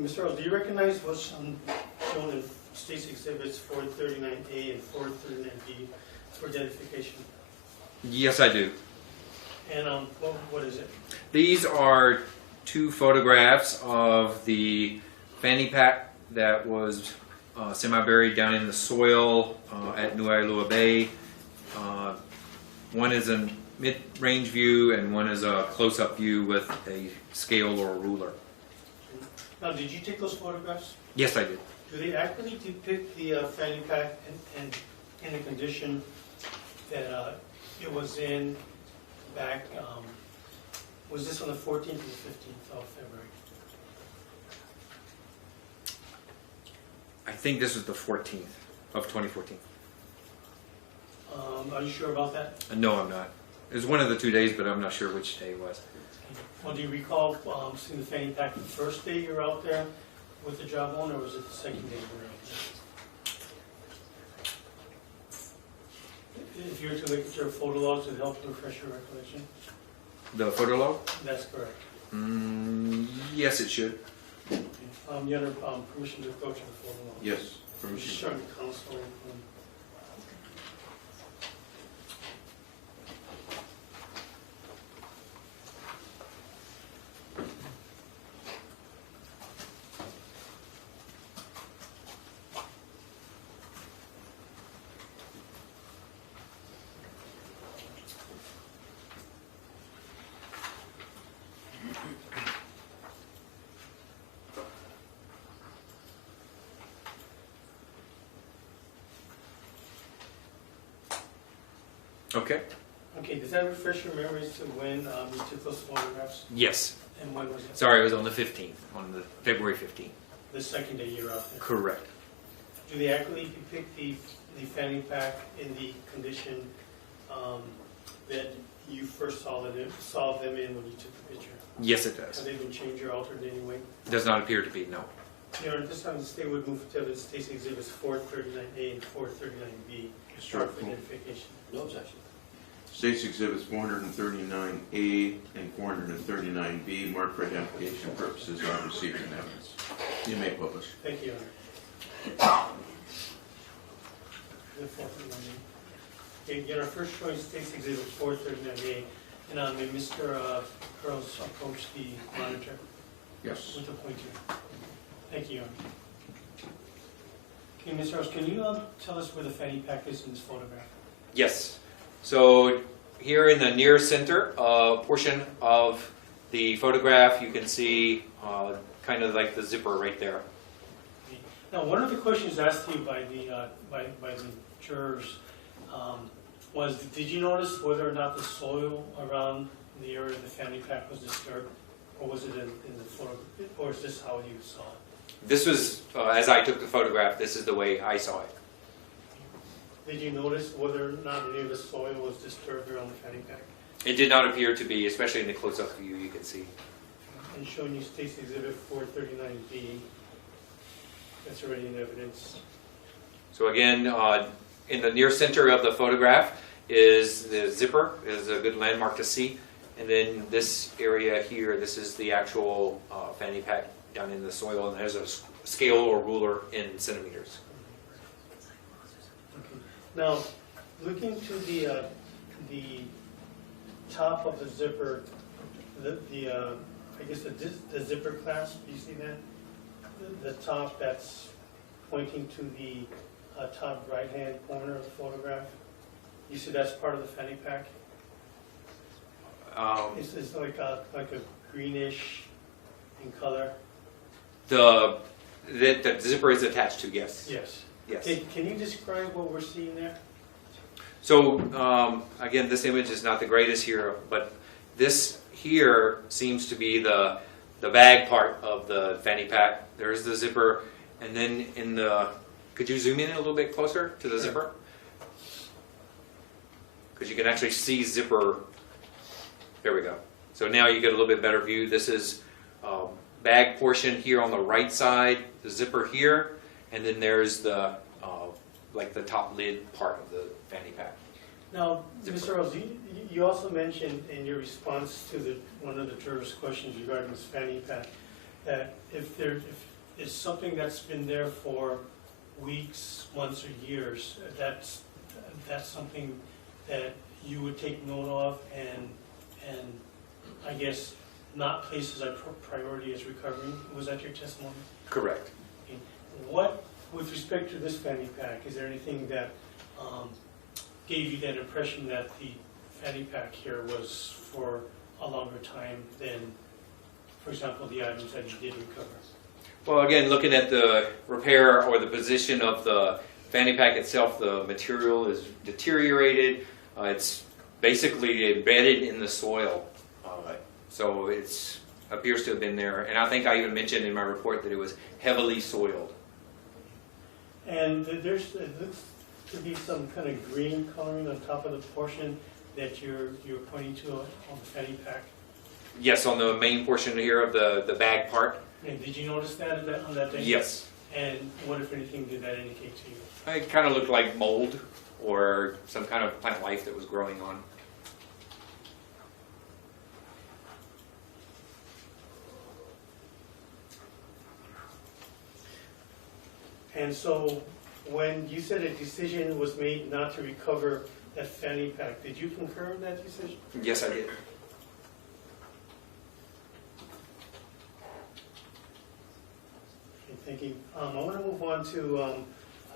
Mr. Earls, do you recognize what's shown in State's Exhibits 439A and 439B for identification? Yes, I do. And what is it? These are two photographs of the fanny pack that was semi-buried down in the soil at Wailuku Bay. One is a mid-range view and one is a close-up view with a scale or a ruler. Now, did you take those photographs? Yes, I did. Do they accurately depict the fanny pack and in the condition that it was in back, was this on the 14th or the 15th of February? I think this was the 14th of 2014. Are you sure about that? No, I'm not. It was one of the 2 days, but I'm not sure which day it was. Well, do you recall seeing the fanny pack the first day you were out there with the job on, or was it the second day you were out there? If you were to look at your photo logs, would it help to refresh your recollection? The photo log? That's correct. Yes, it should. You under permission to go to the photo log? Yes, Just permission. showing the council. Okay. Okay, does that refresh your memories to when you took those photographs? Yes. And when was it? Sorry, it was on the 15th, on the February 15th. The second day you were out there? Correct. Do they accurately depict the fanny pack in the condition that you first saw them in when you took the picture? Yes, it does. Have they been changed or altered in any way? Does not appear to be, no. Your Honor, this time the state would move to evidence State's Exhibits 439A and 439B. Sure. For identification. No objection. State's Exhibits 439A and 439B, marked for identification purposes, are received in evidence. You may publish. Thank you, Your Honor. The 439A. Okay, Your Honor, first showing State's Exhibit 439A, and may Mr. Earls approach the monitor Yes. with the pointer. Thank you, Your Honor. Okay, Mr. Earls, can you tell us where the fanny pack is in this photograph? Yes. So here in the near center portion of the photograph, you can see kind of like the zipper right there. Okay. Now, one of the questions asked to you by the jurors was, did you notice whether or not the soil around the area of the fanny pack was disturbed, or was it in the photo, or is this how you saw it? This was, as I took the photograph, this is the way I saw it. Did you notice whether or not any of the soil was disturbed around the fanny pack? It did not appear to be, especially in the close-up view you can see. And showing you State's Exhibit 439B, that's already in evidence. So again, in the near center of the photograph is the zipper, is a good landmark to see. And then this area here, this is the actual fanny pack down in the soil, and there's a scale or ruler in centimeters. Okay. Now, looking to the top of the zipper, I guess the zipper clasp, do you see that? The top that's pointing to the top right-hand corner of the photograph. You see that's part of the fanny pack? It's like a greenish in color. The zipper is attached to, yes. Yes. Yes. Can you describe what we're seeing there? So again, this image is not the greatest here, but this here seems to be the bag part of the fanny pack. There's the zipper, and then in the, could you zoom in a little bit closer to the zipper? Because you can actually see zipper. There we go. So now you get a little bit better view. This is bag portion here on the right side, the zipper here, and then there's the like the top lid part of the fanny pack. Now, Mr. Earls, you also mentioned in your response to one of the jurors' questions regarding this fanny pack that if it's something that's been there for weeks, months, or years, that's something that you would take note of and I guess not place as a priority as recovering? Was that your testimony? Correct. Okay. What, with respect to this fanny pack, is there anything that gave you that impression that the fanny pack here was for a longer time than, for example, the items that you did recover? Well, again, looking at the repair or the position of the fanny pack itself, the material is deteriorated. It's basically embedded in the soil. So it appears to have been there. And I think I even mentioned in my report that it was heavily soiled. And it looks to be some kind of green coloring on top of the portion that you're pointing to on the fanny pack. Yes, on the main portion here of the bag part. And did you notice that on that day? Yes. And what, if anything, did that indicate to you? It kind of looked like mold or some kind of plant life that was growing on. And so when you said a decision was made not to recover that fanny pack, did you concur with that decision? Yes, I did. Okay, thank you. I want to move on to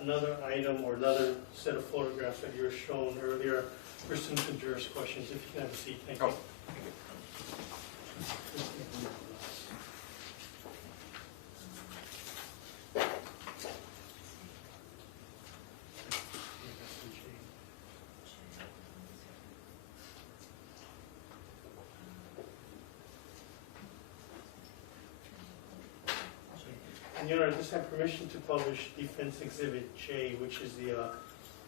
another item or another set of photographs that you were shown earlier for some jurors' questions. If you can have a seat, thank you. Oh. And Your Honor, I just have permission to publish Defense Exhibit J, which is the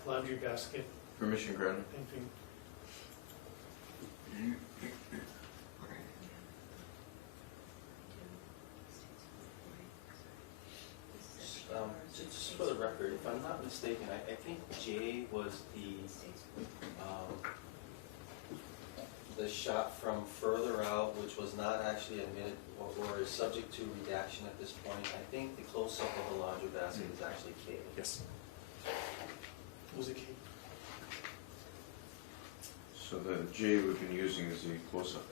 laundry basket. Permission granted. Thank you. Just for the record, if I'm not mistaken, I think J was the shot from further out, which was not actually admitted or is subject to redaction at this point. I think the close-up of the laundry basket is actually K. Yes. Was it K? So the J we've been using is the close-up.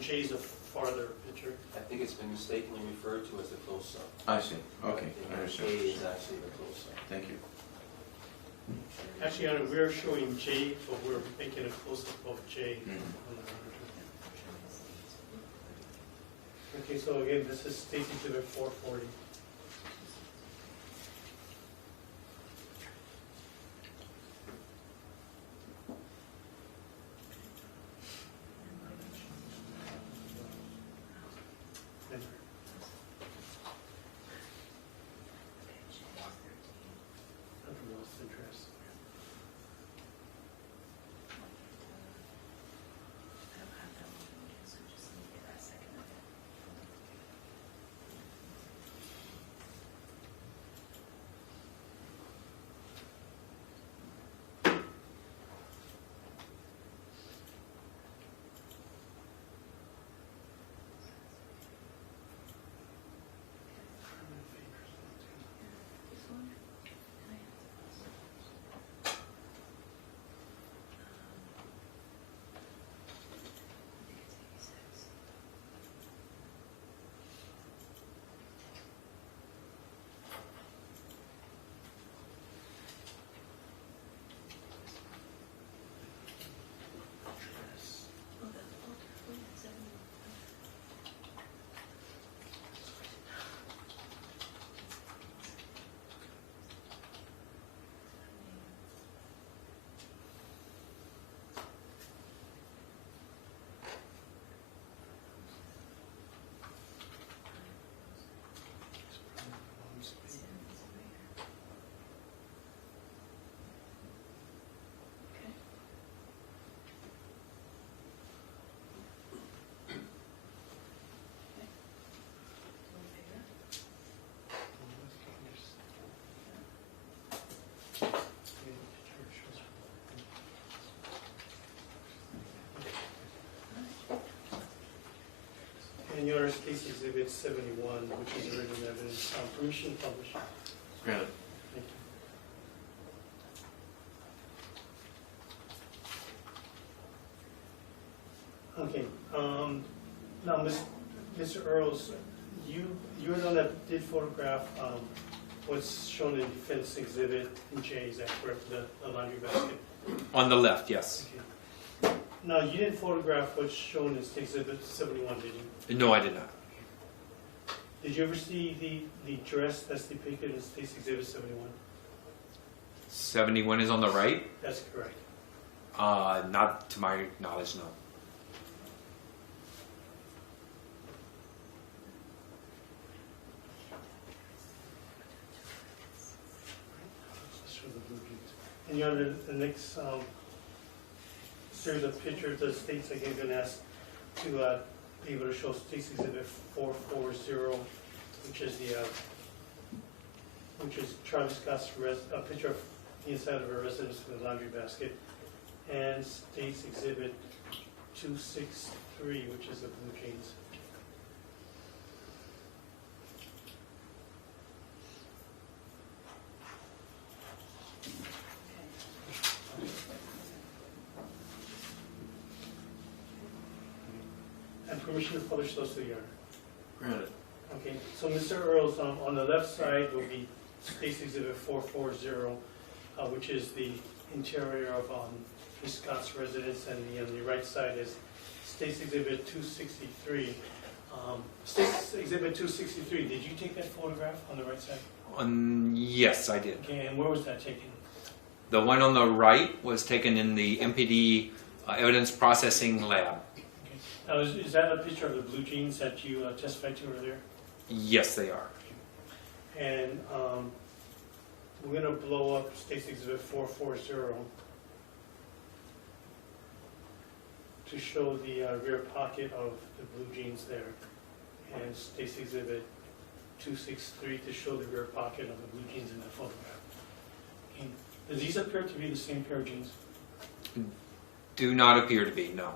J is a farther picture. I think it's been mistakenly referred to as the close-up. I see. Okay, I K understand. is actually the close-up. Thank you. Actually, Your Honor, we're showing J, but we're making a close-up of J. Mhm. On the monitor. Okay, so again, this is State Exhibit 440. Exhibit 71, which is written evidence. Permission to publish. Granted. Thank you. Okay, now, Mr. Earls, you're the one that did photograph what's shown in Defense Exhibit J, is that correct, the laundry basket? On the left, yes. Okay. Now, you didn't photograph what's shown in Exhibit 71, did you? No, I did not. Did you ever see the dress that's depicted in State's Exhibit 71? 71 is on the right? That's correct. Not to my knowledge, no. Let's show the blue jeans. And you're on the next series of pictures, the states again been asked to be able to show State's Exhibit 440, which is Travis Scott's a picture of the inside of a residence with a laundry basket, and State's Exhibit 263, which is the blue jeans. And permission to publish those to the owner. Granted. Okay, so Mr. Earls, on the left side will be State's Exhibit 440, which is the interior of Ms. Scott's residence, and on the right side is State's Exhibit 263. State's Exhibit 263, did you take that photograph on the right side? Yes, I did. Okay, and where was that taken? The one on the right was taken in the MPD evidence processing lab. Okay. Now, is that a picture of the blue jeans that you testified to earlier? Yes, they are. And we're going to blow up State's Exhibit 440 to show the rear pocket of the blue jeans there, and State's Exhibit 263 to show the rear pocket of the blue jeans in that photograph. Okay. Does these appear to be the same pair of jeans? Do not appear to be, no.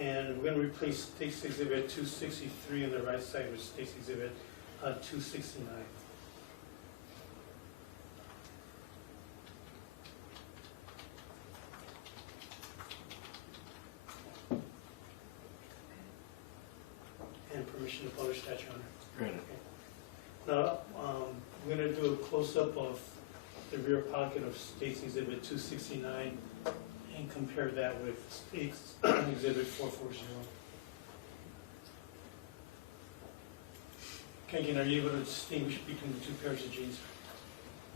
And we're going to replace State's Exhibit 263 on the right side with State's Exhibit 269. And permission to publish that, Your Honor. Granted. Now, we're going to do a close-up of the rear pocket of State's Exhibit 269 and compare that with State's Exhibit 440. Okay, again, are you able to distinguish between the two pairs of jeans?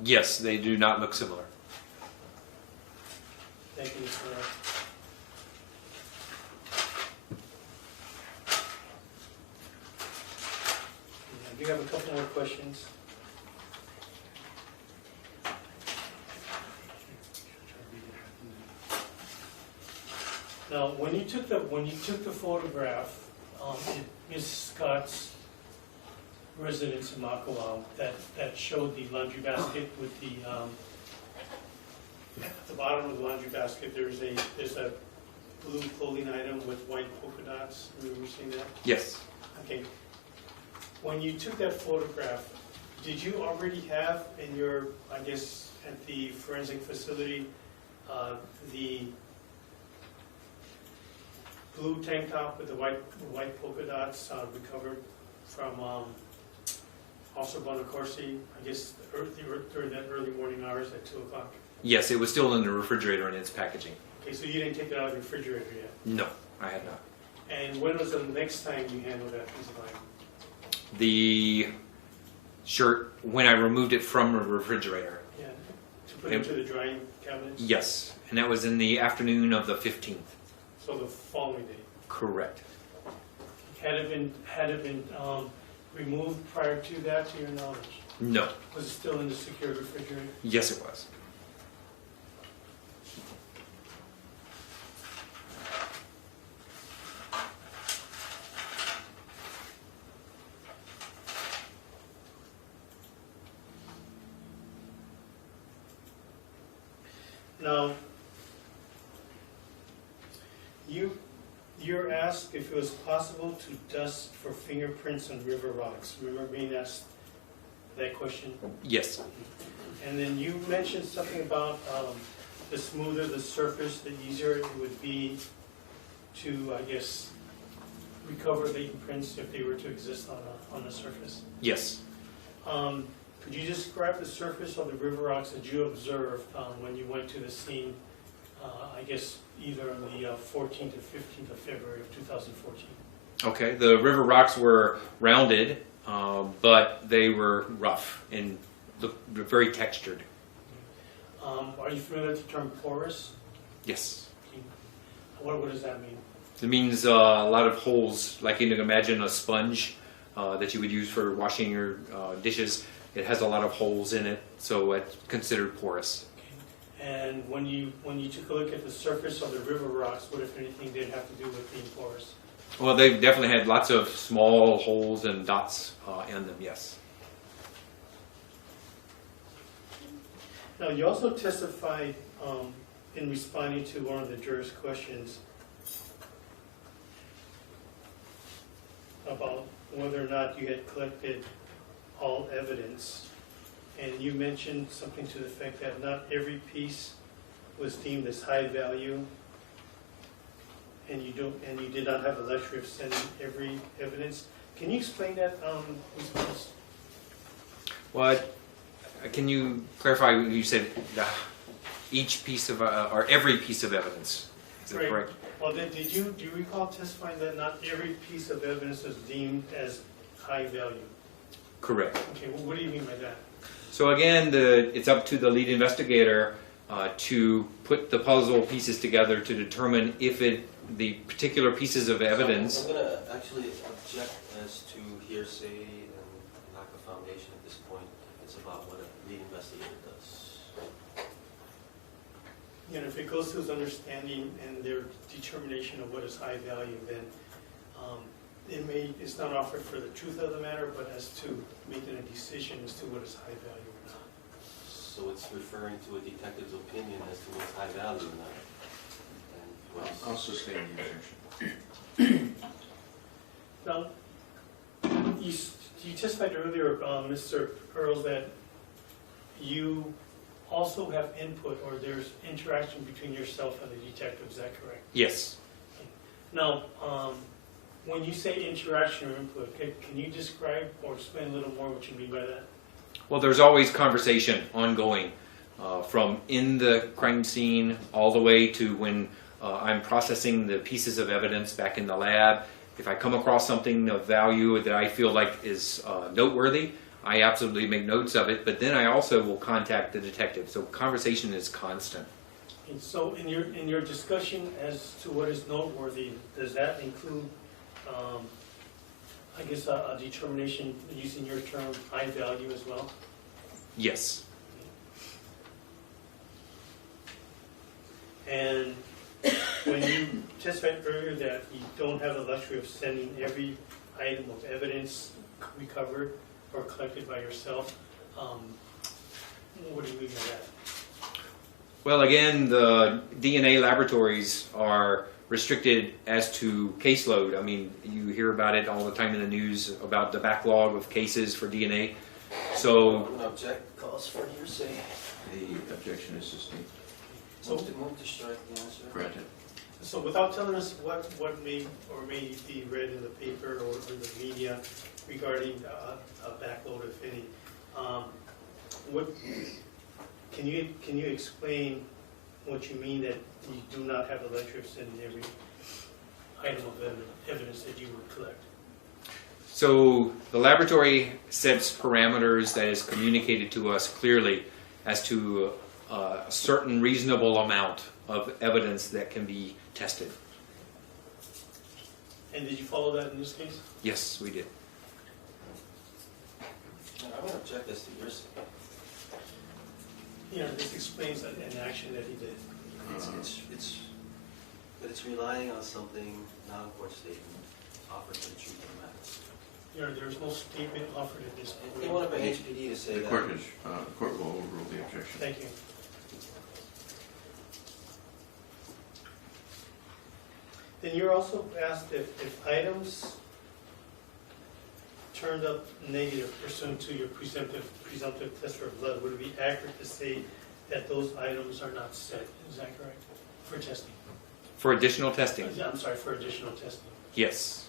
Yes, they do not look similar. Thank you, Mr. Earl. I do have a couple more questions. Now, when you took the photograph, Ms. Scott's residence in Makawao that showed the laundry basket with the at the bottom of the laundry basket there's a blue clothing item with white polka dots. Remember seeing that? Yes. Okay. When you took that photograph, did you already have in your, I guess, at the forensic facility, the blue tank top with the white polka dots recovered from Officer Bonacorsi, I guess, during that early morning hours at 2 o'clock? Yes, it was still in the refrigerator in its packaging. Okay, so you didn't take it out of the refrigerator yet? No, I had not. And when was the next time you handled that piece of item? The shirt, when I removed it from the refrigerator. Yeah, to put it into the drying cabinets? Yes, and that was in the afternoon of the 15th. So the following day? Correct. Had it been removed prior to that, to your knowledge? No. Was it still in the secured refrigerator? Yes, it was. Now, asked if it was possible to dust for fingerprints on river rocks. Remember being asked that question? Yes. And then you mentioned something about the smoother the surface, the easier it would be to, I guess, recover latent prints if they were to exist on the surface. Yes. Could you describe the surface of the river rocks that you observed when you went to the scene, I guess, either on the 14th or 15th of February of 2014? Okay. The river rocks were rounded, but they were rough and very textured. Are you familiar with the term porous? Yes. What does that mean? It means a lot of holes, like you can imagine a sponge that you would use for washing your dishes. It has a lot of holes in it, so it's considered porous. Okay. And when you took a look at the surface of the river rocks, what, if anything, did it have to do with being porous? Well, they definitely had lots of small holes and dots in them, yes. Now, you also testified in responding to one of the jurors' questions about whether or not you had collected all evidence, and you mentioned something to the effect that not every piece was deemed as high value, and you did not have the luxury of sending every evidence. Can you explain that response? Well, can you clarify? You said each piece of or every piece of evidence. Is that Right. correct? Well, then, do you recall testifying that not every piece of evidence was deemed as high value? Correct. Okay, well, what do you mean by that? So again, it's up to the lead investigator to put the puzzle pieces together to determine if the particular pieces of evidence. So I'm going to actually object as to hearsay and lack of foundation at this point. It's about what a lead investigator does. You know, if it goes to his understanding and their determination of what is high value, then it's not offered for the truth of the matter, but as to making a decision as to what is high value or not. So it's referring to a detective's opinion as to what's high value or not. And what's- I'll sustain the objection. Now, you testified earlier, Mr. Earls, that you also have input, or there's interaction between yourself and the detective. Is that correct? Yes. Now, when you say interaction or input, can you describe or explain a little more what you mean by that? Well, there's always conversation ongoing from in the crime scene all the way to when I'm processing the pieces of evidence back in the lab. If I come across something of value that I feel like is noteworthy, I absolutely make notes of it, but then I also will contact the detective. So conversation is constant. And so in your discussion as to what is noteworthy, does that include, I guess, a determination using your term high value as well? Yes. And when you testified earlier that you don't have the luxury of sending every item of evidence recovered or collected by yourself, what do you mean by that? Well, again, the DNA laboratories are restricted as to caseload. I mean, you hear about it all the time in the news about the backlog of cases for DNA. So, I'm going to object. Cause for hearsay. The objection is sustained. So, Move to strike the answer. Granted. so without telling us what may or may be read in the paper or in the media regarding a backload, if any, what can you explain what you mean that you do not have the luxury of sending every item of evidence that you would collect? so the laboratory sets parameters that is communicated to us clearly as to a certain reasonable amount of evidence that can be tested. And did you follow that in this case? Yes, we did. I'm going to object as to hearsay. You know, this explains an action that he did. But it's relying on something, not a court statement, offered for the truth of the matter. You know, there's no statement offered at this point. They want to bring HPD to say The that. court will overrule the objection. Thank you. Then you're also asked if items turned up negative pursuant to your presumptive test for blood, would it be accurate to say that those items are not set? Is that correct? For testing? For additional testing? I'm sorry, for additional testing. Yes.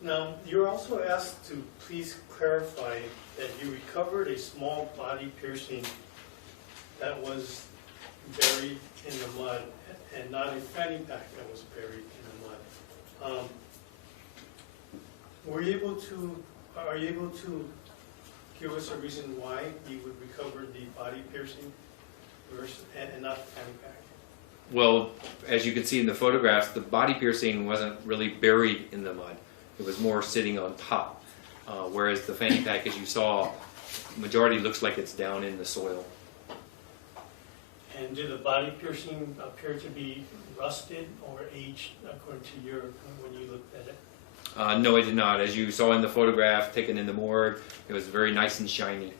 Now, you're also asked to please clarify that you recovered a small body piercing that was buried in the mud and not a fanny pack that was buried in the mud. Are you able to give us a reason why you would recover the body piercing and not the fanny pack? Well, as you can see in the photographs, the body piercing wasn't really buried in the mud. It was more sitting on top, whereas the fanny pack, as you saw, majority looks like it's down in the soil. And did the body piercing appear to be rusted or aged according to when you looked at it? No, it did not. As you saw in the photograph taken in the morgue, it was very nice and shiny.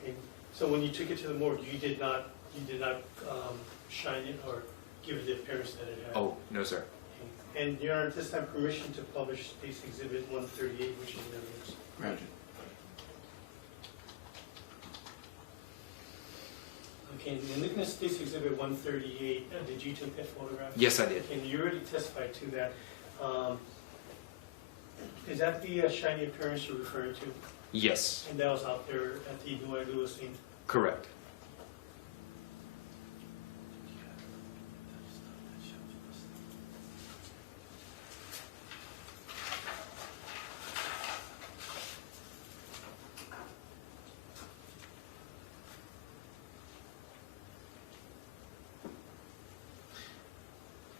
Okay. So when you took it to the morgue, you did not shine it or give it the appearance that it had? Oh, no, sir. Okay. And you're at this time permission to publish State's Exhibit 138, which is in evidence. Granted. Okay, and looking at State's Exhibit 138, did you take that photograph? Yes, I did. Okay, and you already testified to that. Is that the shiny appearance you're referring to? Yes, And that was out there at the Wailuku scene? correct.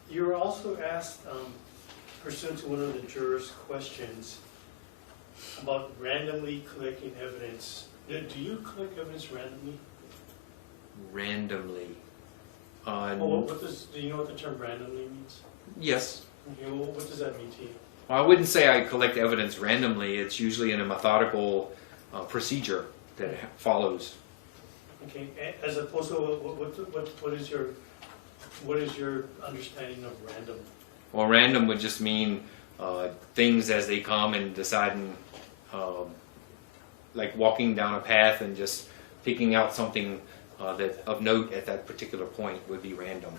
You were also asked, pursuant to one of the jurors' questions, about randomly collecting evidence. Do you collect evidence randomly? Randomly. Do you know what the term randomly means? Yes. Okay, well, what does that mean to you? Well, I wouldn't say I collect evidence randomly. It's usually in a methodical procedure that follows. Okay, as opposed to what is your understanding of random? Well, random would just mean things as they come and deciding, like walking down a path and just picking out something that of note at that particular point would be random.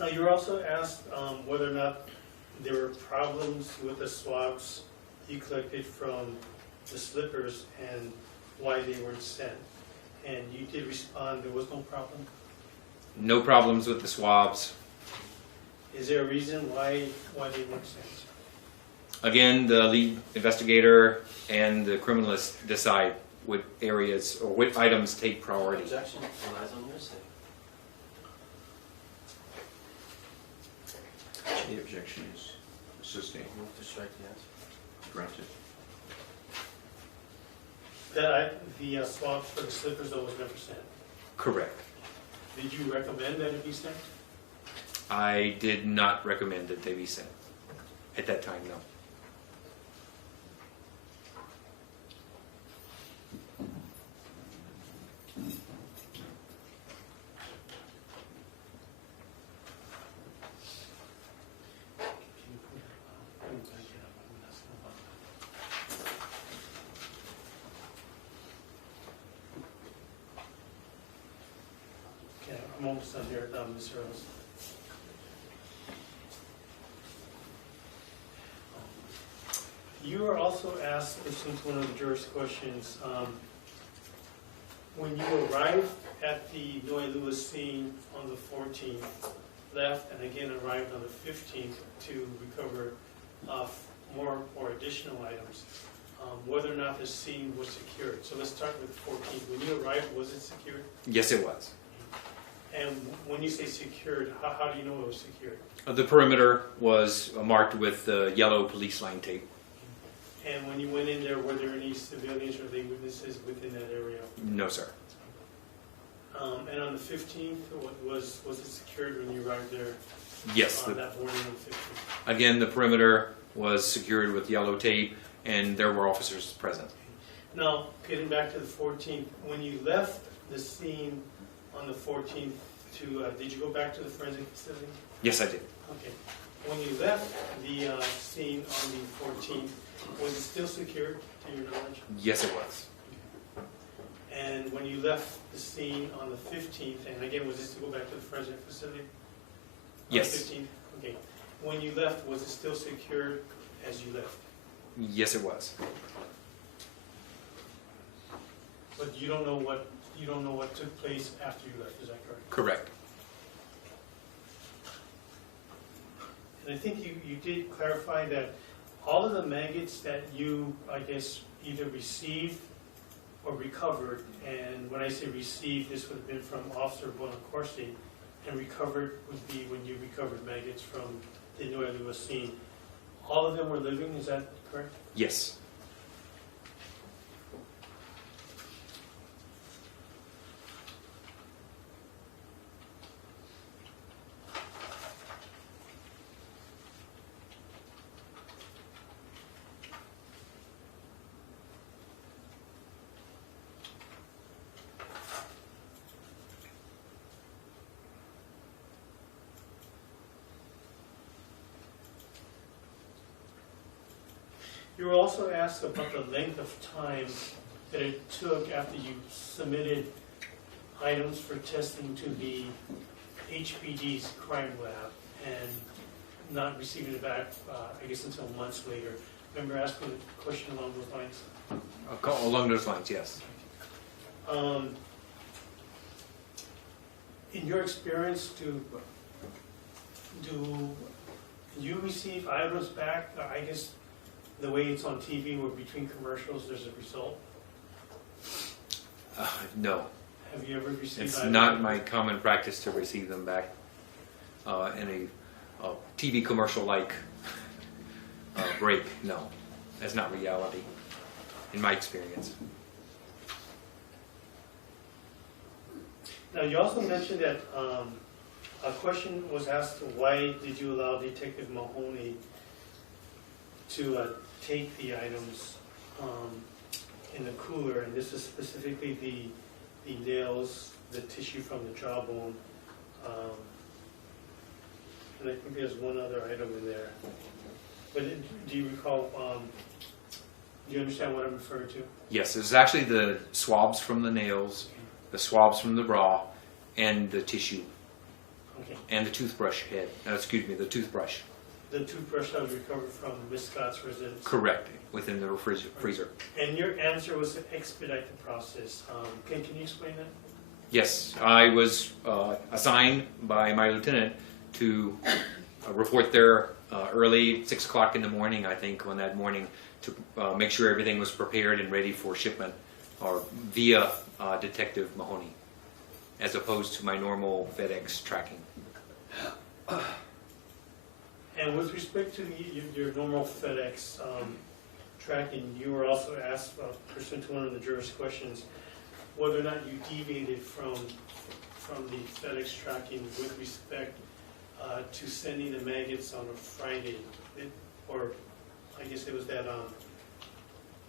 Now, you were also asked whether or not there were problems with the swabs you collected from the slippers and why they weren't sent. And you did respond, there was no problem. No problems with the swabs. Is there a reason why they weren't sent? Again, the lead investigator and the criminalist decide what areas or what items take priority. Objection relies on your say. The objection is sustained. Move to strike the answer. Granted. The swabs for the slippers though was never sent. Correct. Did you recommend that it be sent? I did not recommend that they be sent. At that time, no. Okay, I'm almost done here, Ms. Earls. You were also asked, listening to one of the jurors' questions, when you arrived at the Wailuku scene on the 14th, left and again arrived on the 15th to recover more or additional items, whether or not the scene was secured. So let's start with the 14th. When you arrived, was it secured? Yes, it was. And when you say secured, how do you know it was secured? The perimeter was marked with yellow police line tape. And when you went in there, were there any civilians or lay witnesses within that area? No, sir. And on the 15th, was it secured when you arrived there? Yes. That morning on the 15th? Again, the perimeter was secured with yellow tape, and there were officers present. Now, getting back to the 14th, when you left the scene on the 14th, did you go back to the forensic facility? Yes, I did. Okay. When you left the scene on the 14th, was it still secured, to your knowledge? Yes, it was. And when you left the scene on the 15th, and again, was this to go back to the forensic facility? Yes. On the 15th? Okay. When you left, was it still secured as you left? Yes, it was. But you don't know what took place after you left, is that correct? Correct. And I think you did clarify that all of the maggots that you, I guess, either received or recovered, and when I say received, this would have been from Officer Buonacorsi, and recovered would be when you recovered maggots from the Wailuku scene. All of them were living, is that correct? Yes. You were also asked about the length of time that it took after you submitted items for testing to the HPD's crime lab and not receiving it back, I guess, until months later. Remember asking a question along those lines? Along those lines, yes. In your experience, do you receive items back, I guess, the way it's on TV, where between commercials there's a result? No. Have you ever received It's items not back? my common practice to receive them back in a TV commercial-like break. No, that's not reality, in my experience. Now, you also mentioned that a question was asked, why did you allow Detective Mahoney to take the items in the cooler, and this is specifically the nails, the tissue from the jawbone, and I think there's one other item in there. But do you recall, do you understand what I'm referring to? Yes, it's actually the swabs from the nails, the swabs from the bra, and the tissue, Okay. and the toothbrush head. Excuse me, the toothbrush. The toothbrush that was recovered from Miss Scott's residence. Correct, within the freezer. And your answer was to expedite the process. Can you explain that? Yes, I was assigned by my lieutenant to report there early, 6 o'clock in the morning, I think, on that morning, to make sure everything was prepared and ready for shipment, or via Detective Mahoney, as opposed to my normal FedEx tracking. And with respect to your normal FedEx tracking, you were also asked, pursuant to one of the jurors' questions, whether or not you deviated from the FedEx tracking with respect to sending the maggots on a Friday, or I guess it was that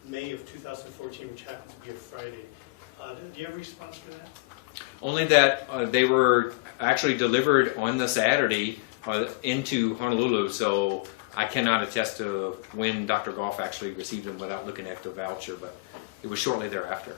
May of 2014, which happened to be a Friday. Do you have a response for that? Only that they were actually delivered on the Saturday into Honolulu, so I cannot attest to when Dr. Goff actually received them without looking at the voucher, but it was shortly thereafter.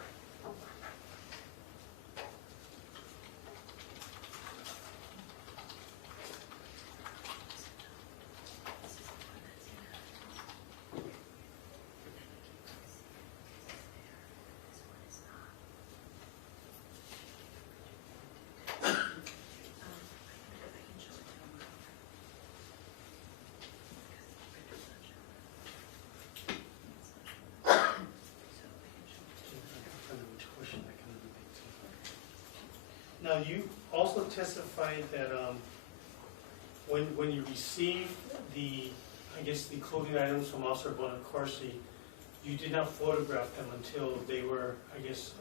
Now, you also testified that when you received the, I guess, the clothing items from Officer Bonacorsi, you did not photograph them until they were, I guess,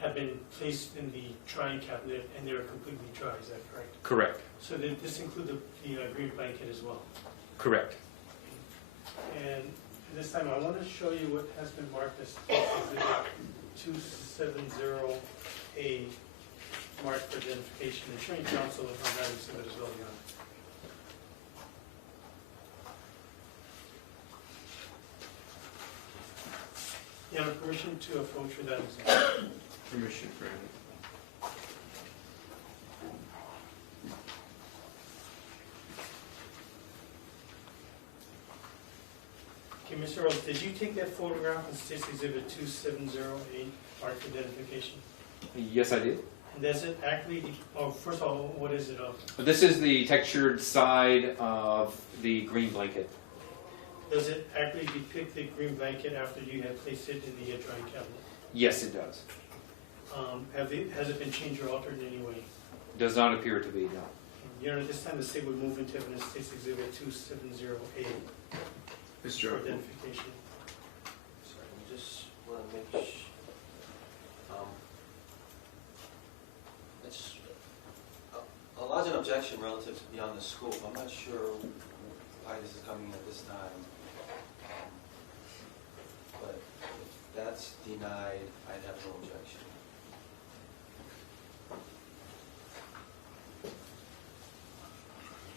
had been placed in the drying cabinet and they were completely dry, is that correct? Correct. So did this include the green blanket as well? Correct. And this time I want to show you what has been marked as Exhibit 270A, marked for identification, and showing counsel on that exhibit as well, Your Honor. You have permission to approach with that exhibit. Permission granted. Okay, Mr. Rose, did you take that photograph in State's Exhibit 270A, marked for identification? Yes, I did. And does it accurately, oh, first of all, what is it of? This is the textured side of the green blanket. Does it accurately depict the green blanket after you had placed it in the drying cabinet? Yes, it does. Has it been changed or altered in any way? Does not appear to be, no. Your Honor, this time the state would move into evidence State's Exhibit 270A Mr. for Upwell. identification. Sorry, I just want to make sure. It's a lodge an objection relative to beyond the scope. I'm not sure why this is coming at this time. But if that's denied, I'd have no objection.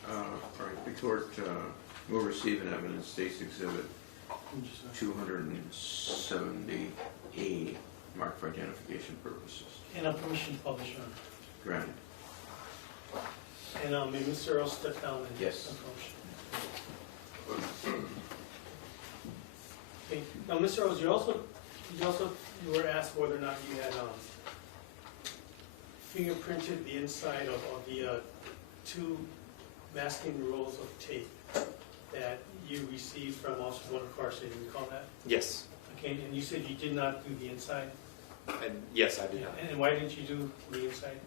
All right, the court will receive an evidence State's Exhibit 270A, marked for identification purposes. And a permission to publish, Your Honor. Granted. And may Mr. Earl step down and Yes. approach. Okay. Now, Mr. Earls, you were asked whether or not you had fingerprinted the inside of the two masking rolls of tape that you received from Officer Bonacorsi. Do you recall that? Yes. Okay, and you said you did not do the inside? Yes, I did not. And why didn't you do the inside?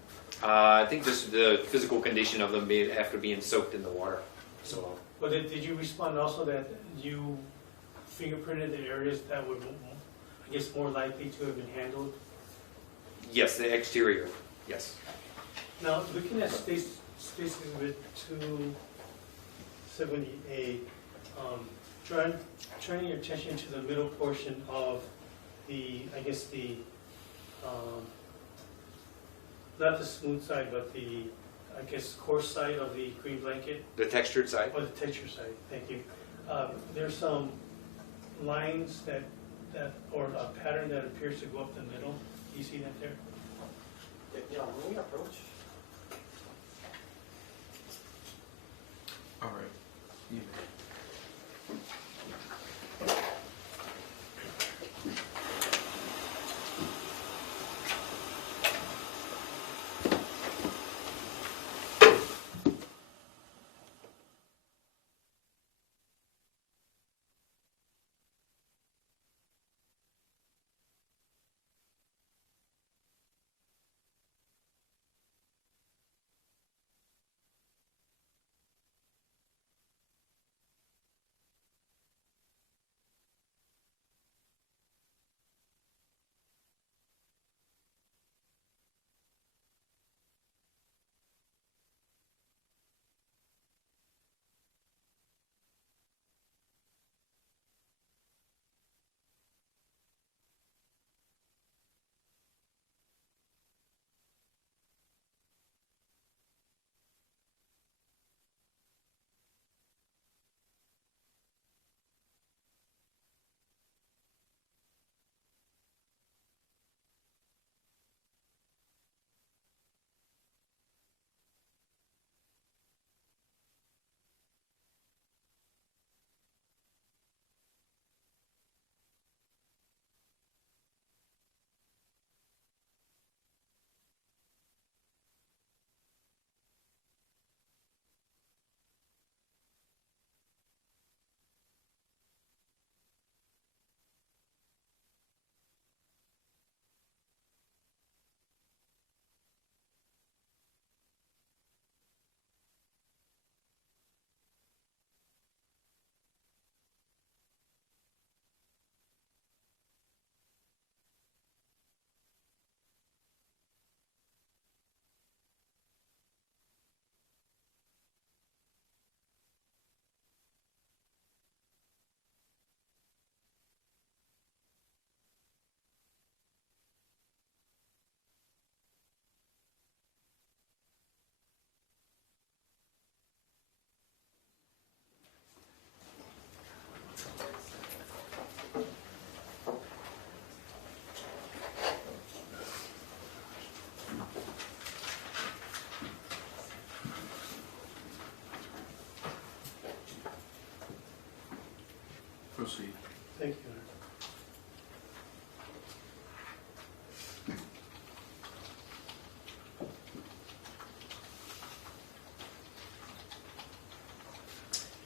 I think just the physical condition of them after being soaked in the water. So, But did you respond also that you fingerprinted the areas that would, I guess, more likely to have been handled? yes, the exterior. Yes. Now, looking at State's Exhibit 270A, turning your attention to the middle portion of the, I guess the, not the smooth side, but the, I guess, coarse side of the green blanket, The textured side. or the texture side, thank you. There's some lines that, or a pattern that appears to go up the middle. Do you see that there? Yeah, when we approach. All right. You may.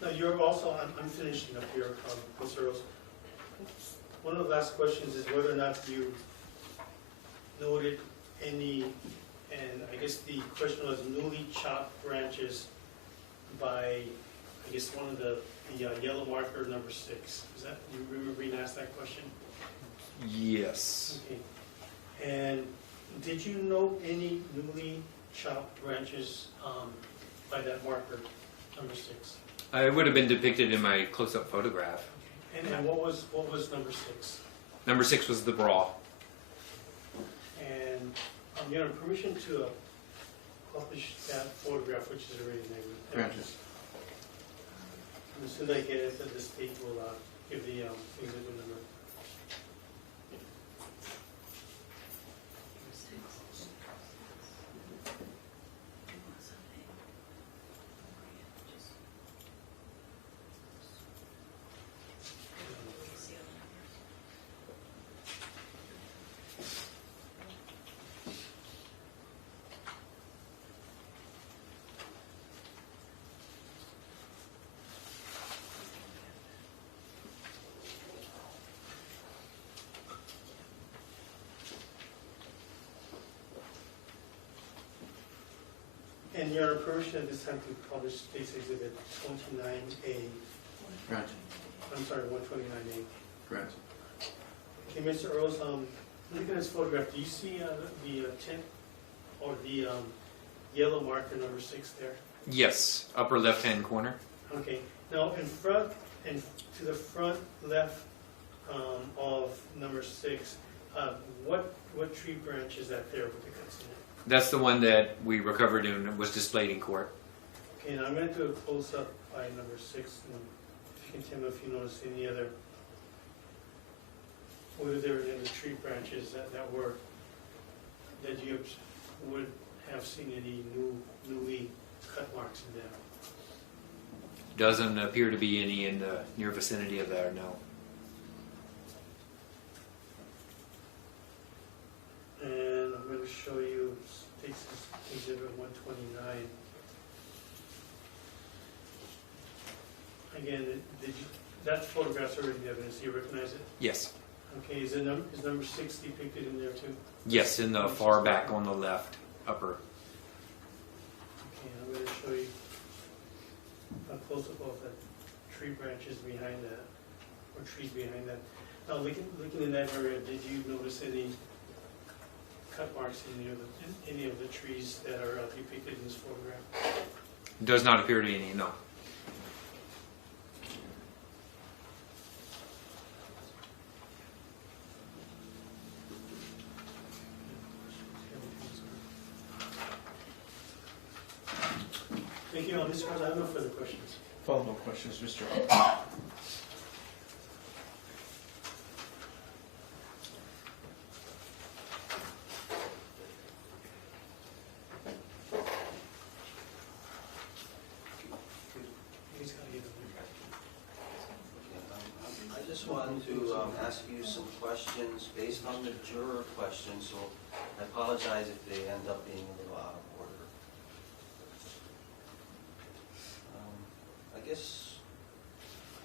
Now, you're also, I'm finishing up here, Mr. Rose. One of the last questions is whether or not you noted any, and I guess the question was newly chopped branches by, I guess, one of the yellow marker number 6. Is that, do you remember being asked that question? Yes. Okay. And did you note any newly chopped branches by that marker number 6? It would have been depicted in my close-up photograph. And what was number 6? Number 6 was the bra. And you have permission to publish that photograph, which is already negative. Branches. As soon as I get it, the state will give the exhibit number. And your permission at this time to publish State's Exhibit 29A, Branches. I'm sorry, 129A. Branches. Okay, Mr. Earls, looking at this photograph, do you see the tint or the yellow marker number 6 there? Yes, upper left-hand corner. Okay, now in front, and to the front left of number 6, what tree branch is that there with the cuts in it? That's the one that we recovered and was displayed in court. Okay, now I'm going to do a close-up by number 6, and if you can tell me if you notice any other, whether there were any tree branches that you would have seen any newly cut marks in them. Doesn't appear to be any in the near vicinity of there, no. And I'm going to show you State's Exhibit 129. Again, that photograph's already in evidence. Do you recognize it? Yes. Okay, is number 6 depicted in there too? Yes, in the far back on the left, upper. Okay, I'm going to show you a close-up of the tree branches behind that, or trees behind that. Now, looking in that area, did you notice any cut marks in any of the trees that are depicted in this photograph? Does not appear to be any, no. Thank you, Mr. President. I have no further questions. Follow-up questions, Mr. Earls. He's got to get it. I just wanted to ask you some questions based on the juror questions, so I apologize if they end up being a little out of order. I guess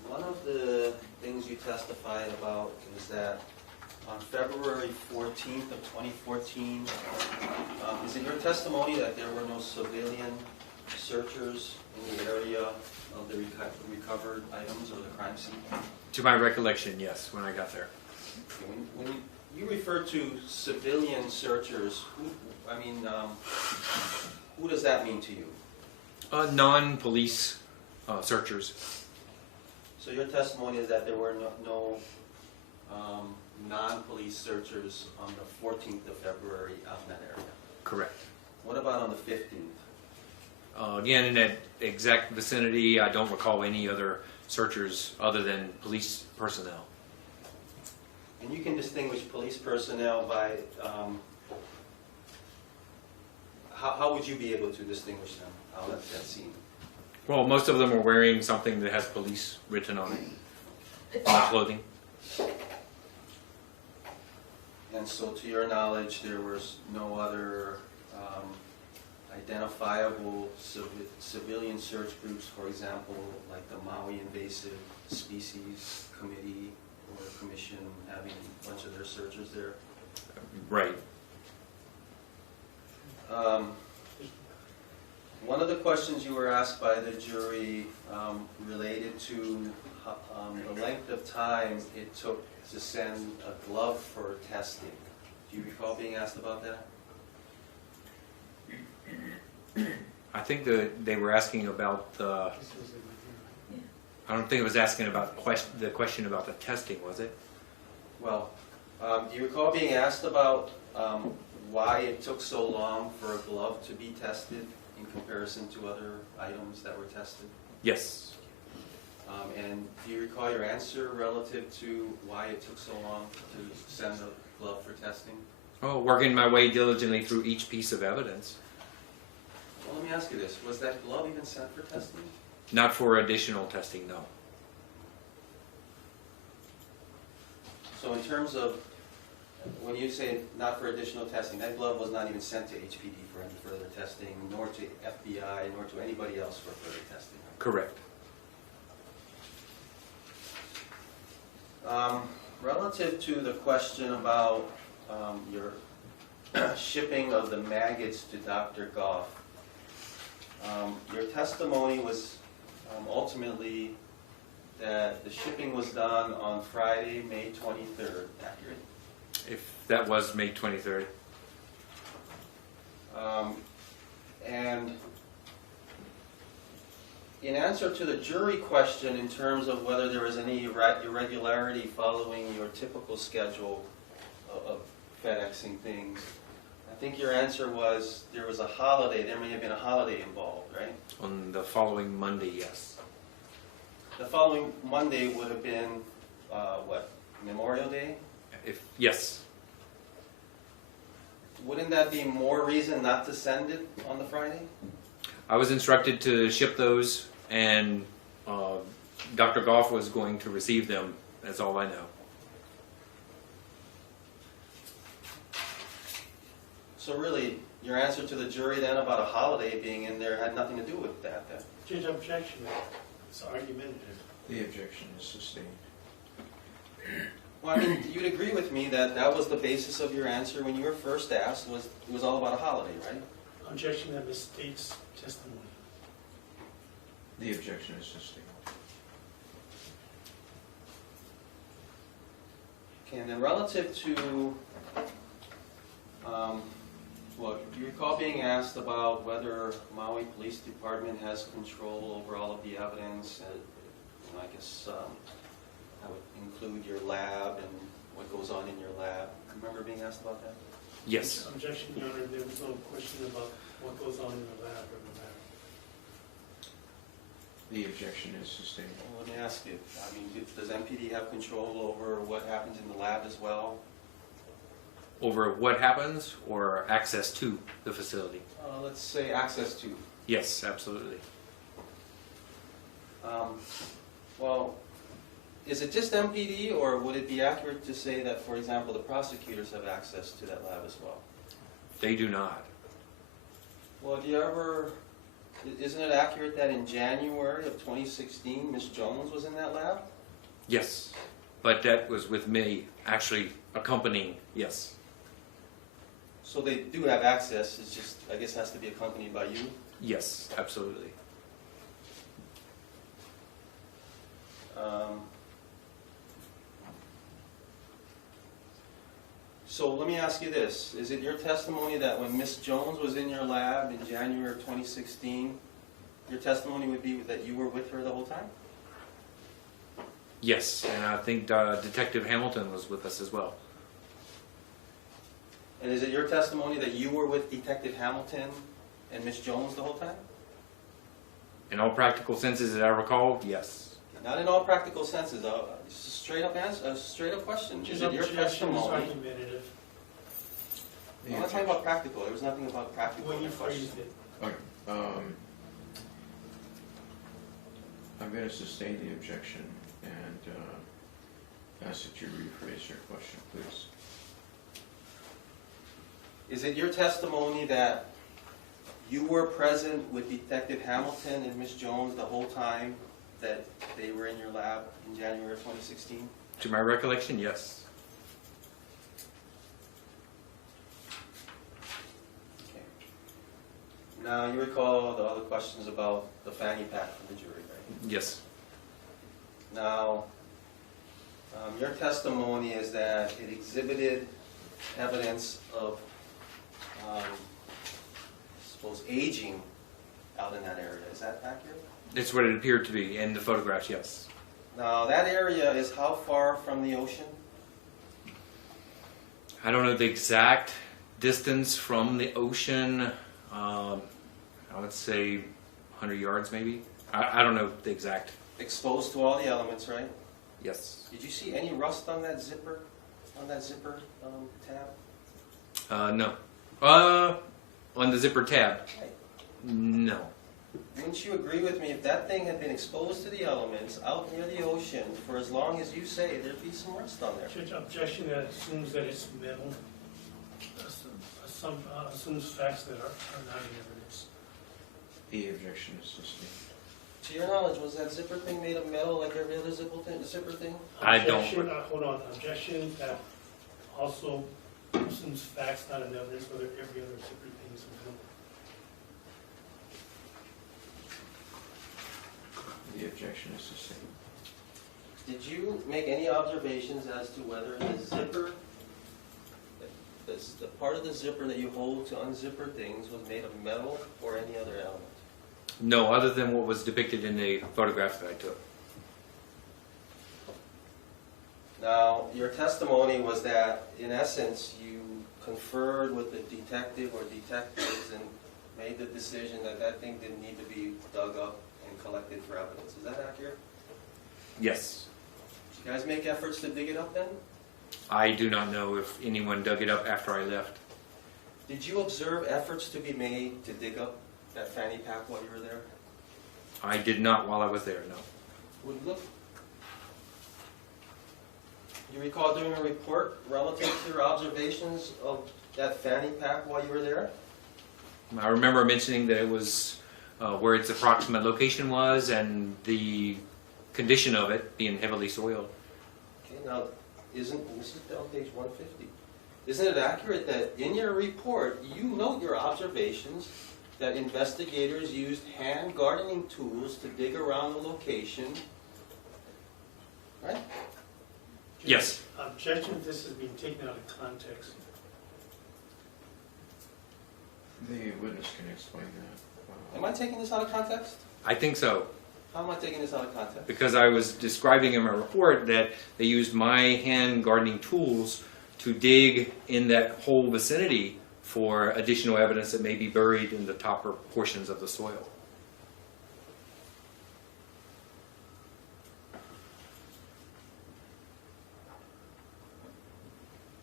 one of the things you testified about is that on February 14th of 2014, is it your testimony that there were no civilian searchers in the area of the recovered items or the crime scene? To my recollection, yes, when I got there. When you refer to civilian searchers, who does that mean to you? Non-police searchers. So your testimony is that there were no non-police searchers on the 14th of February out in that area? Correct. What about on the 15th? Again, in that exact vicinity, I don't recall any other searchers other than police personnel. And you can distinguish police personnel by, how would you be able to distinguish them out at that scene? Well, most of them are wearing something that has police written on it, on clothing. And so to your knowledge, there was no other identifiable civilian search groups, for example, like the Maui Invasive Species Committee or Commission, having a bunch of their searchers there. Right. One of the questions you were asked by the jury related to the length of time it took to send a glove for testing. Do you recall being asked about that? I think they were asking about the. I don't think it was asking about the question about the testing, was it? Well, do you recall being asked about why it took so long for a glove to be tested in comparison to other items that were tested? Yes. And do you recall your answer relative to why it took so long to send the glove for testing? Oh, working my way diligently through each piece of evidence. Well, let me ask you this. Was that glove even sent for testing? Not for additional testing, no. So in terms of, when you say not for additional testing, that glove was not even sent to HPD for any further testing, nor to FBI, nor to anybody else for further testing. Correct. Relative to the question about your shipping of the maggots to Dr. Goff, your testimony was ultimately that the shipping was done on Friday, May 23rd, accurate? If that was May 23rd. And in answer to the jury question in terms of whether there was any irregularity following your typical schedule of FedExing things, I think your answer was there was a holiday, there may have been a holiday involved, right? On the following Monday, yes. The following Monday would have been, what, Memorial Day? Yes. Wouldn't that be more reason not to send it on the Friday? I was instructed to ship those, and Dr. Goff was going to receive them. That's all I know. So really, your answer to the jury then about a holiday being in there had nothing to do with that then? Judge, objection. It's argumentative. The objection is sustained. Well, I mean, you'd agree with me that that was the basis of your answer when you were first asked, was it was all about a holiday, right? Objection that misstates testimony. The objection is sustained. Okay, and then relative to, well, do you recall being asked about whether Maui Police Department has control over all of the evidence? I guess I would include your lab and what goes on in your lab. Remember being asked about that? Yes. Objection, Your Honor. There was no question about what goes on in the lab or the lab. The objection is sustained. Well, let me ask you, I mean, does MPD have control over what happens in the lab as well? Over what happens or access to the facility? Let's say access to. Yes, absolutely. Well, is it just MPD, or would it be accurate to say that, for example, the prosecutors have access to that lab as well? They do not. Well, have you ever, isn't it accurate that in January of 2016, Ms. Jones was in that lab? Yes. But that was with me actually accompanying, yes. So they do have access, it's just, I guess, has to be accompanied by you? Yes, absolutely. So let me ask you this. Is it your testimony that when Ms. Jones was in your lab in January of 2016, your testimony would be that you were with her the whole time? Yes, and I think Detective Hamilton was with us as well. And is it your testimony that you were with Detective Hamilton and Ms. Jones the whole time? In all practical senses that I recall, yes. Not in all practical senses. It's a straight up answer, a straight up question. Is it your Objection is testimony? argumentative. I'm not talking about practical. There was nothing about practical When in you the question. phrased it. Okay. I'm going to sustain the objection and ask that you rephrase your question, please. Is it your testimony that you were present with Detective Hamilton and Ms. Jones the whole time that they were in your lab in January of 2016? To my recollection, yes. Okay. Now, you recall the other questions about the fanny pack from the jury, right? Yes. Now, your testimony is that it exhibited evidence of, I suppose, aging out in that area. Is that accurate? It's what it appeared to be in the photographs, yes. Now, that area is how far from the ocean? I don't know the exact distance from the ocean. I would say 100 yards maybe. I don't know the exact. Exposed to all the elements, right? Yes. Did you see any rust on that zipper? Tab? No. On the zipper tab? Right. No. Wouldn't you agree with me, if that thing had been exposed to the elements out near the ocean for as long as you say, there'd be some rust on there? Judge, objection that assumes that it's metal, assumes facts that are not in evidence. The objection is sustained. To your knowledge, was that zipper thing made of metal like every other zipper thing? I don't- Objection, hold on, objection that also assumes facts not in evidence, whether every other zipper thing is metal. The objection is sustained. Did you make any observations as to whether the zipper, the part of the zipper that you hold to unzipper things was made of metal or any other element? No, other than what was depicted in the photographs that I took. Now, your testimony was that, in essence, you conferred with the detective or detectives and made the decision that that thing didn't need to be dug up and collected for evidence. Is that accurate? Yes. Did you guys make efforts to dig it up then? I do not know if anyone dug it up after I left. Did you observe efforts to be made to dig up that fanny pack while you were there? I did not while I was there, no. Would look. You recall doing a report relative to your observations of that fanny pack while you were there? I remember mentioning that it was where its approximate location was and the condition of it being heavily soiled. Okay, now, this is on page 150. Isn't it accurate that in your report, you note your observations that investigators used hand gardening tools to dig around the location, right? Yes. Objection, this is being taken out of context. The witness can explain that. Am I taking this out of context? I think so. How am I taking this out of context? Because I was describing in my report that they used my hand gardening tools to dig in that whole vicinity for additional evidence that may be buried in the topper portions of the soil.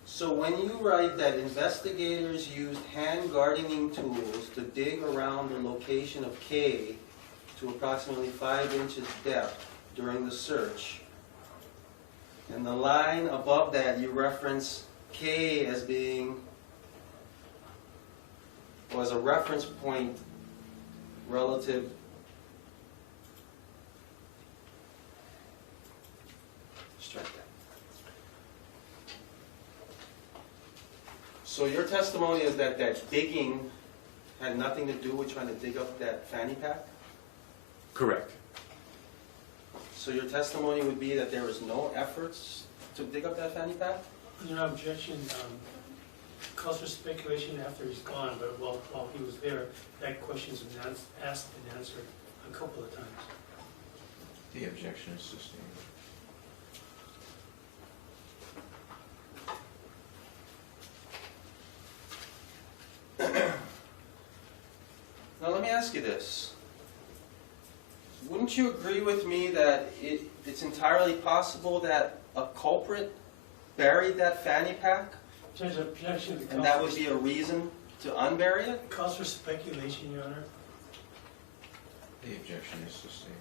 So when you write that investigators used hand gardening tools to dig around the location of K to approximately 5 inches depth during the search, and the line above that you reference K as being, was a reference point relative strike that. So your testimony is that that digging had nothing to do with trying to dig up that fanny pack? Correct. So your testimony would be that there was no efforts to dig up that fanny pack? Your objection calls for speculation after he's gone, but while he was there, that question's been asked and answered a couple of times. The objection is sustained. Now let me ask you this. Wouldn't you agree with me that it's entirely possible that a culprit buried that fanny pack, Judge, objection. and that would be a reason to unbury it? Calls for speculation, Your Honor. The objection is sustained.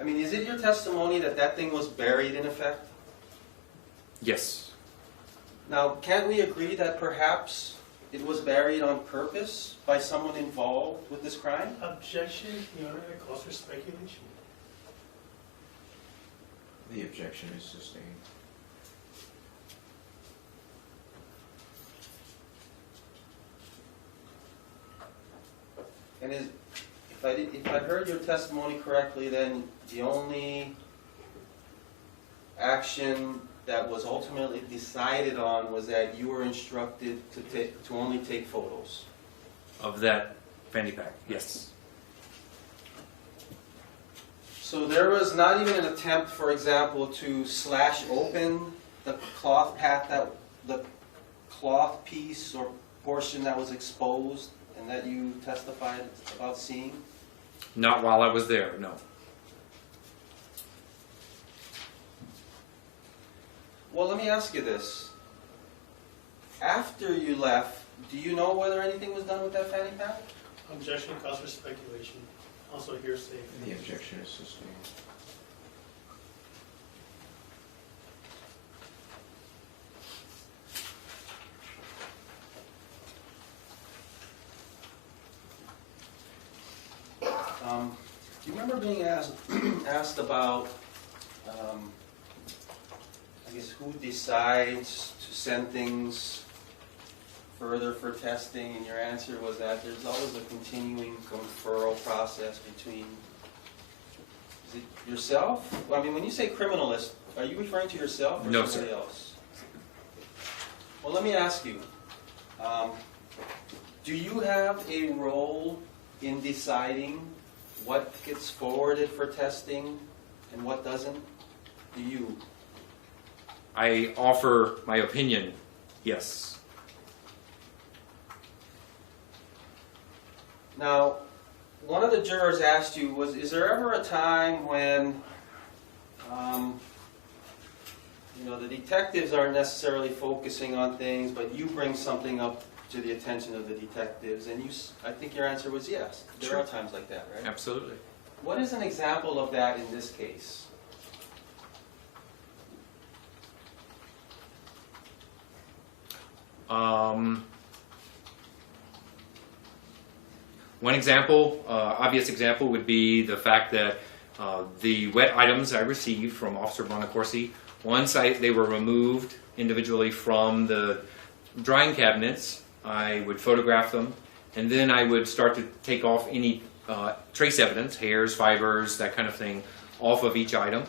I mean, is it your testimony that that thing was buried in effect? Yes. Now, can't we agree that perhaps it was buried on purpose by someone involved with this crime? Objection, Your Honor, that calls for speculation. The objection is sustained. And if I heard your testimony correctly, then the only action that was ultimately decided on was that you were instructed to only take photos. Of that fanny pack, yes. So there was not even an attempt, for example, to slash open the cloth the cloth piece or portion that was exposed and that you testified about seeing? Not while I was there, no. Well, let me ask you this. After you left, do you know whether anything was done with that fanny pack? Objection calls for speculation. Also hearsay. The objection is sustained. Do you remember being asked about, I guess, who decides to send things further for testing? And your answer was that there's always a continuing conferral process between, is it yourself? Well, I mean, when you say criminalist, are you referring to yourself or No, somebody sir. else? Well, let me ask you, do you have a role in deciding what gets forwarded for testing and what doesn't? Do you? I offer my opinion, yes. Now, one of the jurors asked you, is there ever a time when, the detectives aren't necessarily focusing on things, but you bring something up to the attention of the detectives? And I think your answer was yes. There are times like that, right? Absolutely. What is an example of that in this case? One example, obvious example, would be the fact that the wet items I received from Officer Bonacorsi, once they were removed individually from the drying cabinets, I would photograph them, and then I would start to take off any trace evidence, hairs, fibers, that kind of thing, off of each item.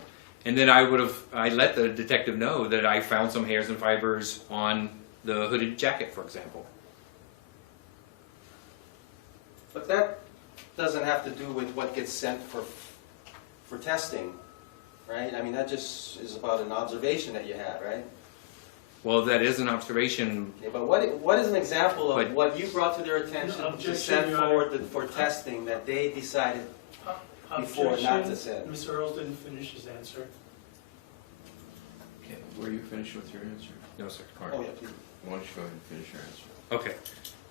And then I let the detective know that I found some hairs and fibers on the hooded jacket, for example. But that doesn't have to do with what gets sent for testing, right? I mean, that just is about an observation that you had, right? Well, that is an observation. Okay, but what is an example of But- what you brought to their attention to Objection, send Your Honor. forward for testing that they decided before not to send? Mr. Earls didn't finish his answer. Okay, were you finished with your answer? No, sir. All right. Oh, yeah, please. Why don't you go ahead and finish your answer? Okay.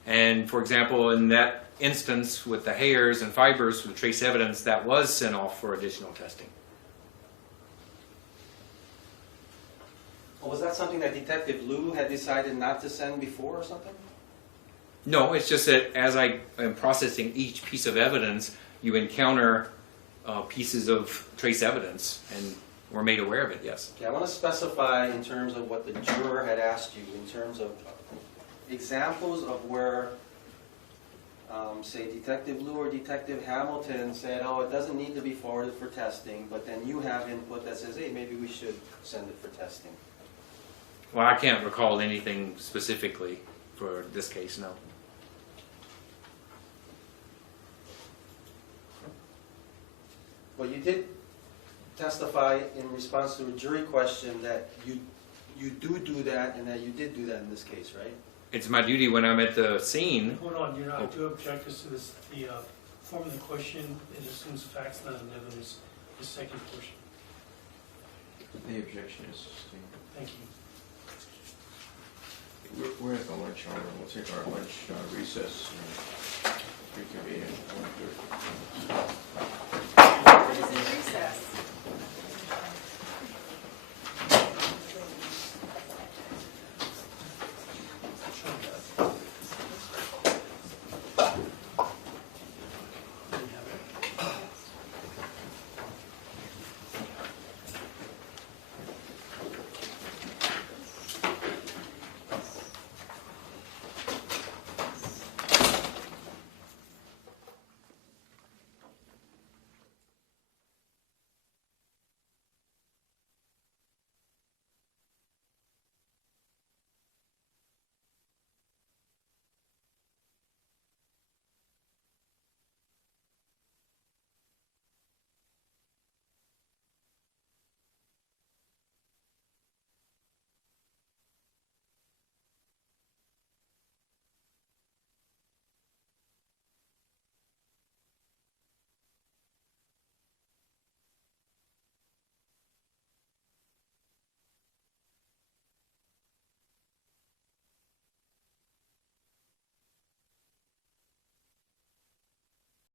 And for example, in that instance with the hairs and fibers, with trace evidence, that was sent off for additional testing. Well, was that something that Detective Liu had decided not to send before or something? No, it's just that as I am processing each piece of evidence, you encounter pieces of trace evidence, and we're made aware of it, yes. Okay, I want to specify in terms of what the juror had asked you, in terms of examples of where, say, Detective Liu or Detective Hamilton said, oh, it doesn't need to be forwarded for testing, but then you have input that says, hey, maybe we should send it for testing. Well, I can't recall anything specifically for this case, no. Well, you did testify in response to a jury question that you do that and that you did do that in this case, right? It's my duty when I'm at the scene. Hold on, Your Honor, I do object as to this, the form of the question, it assumes facts, not an evidence, the second portion. The objection is sustained. Thank you. We're at the lunch hour. We'll take our lunch recess.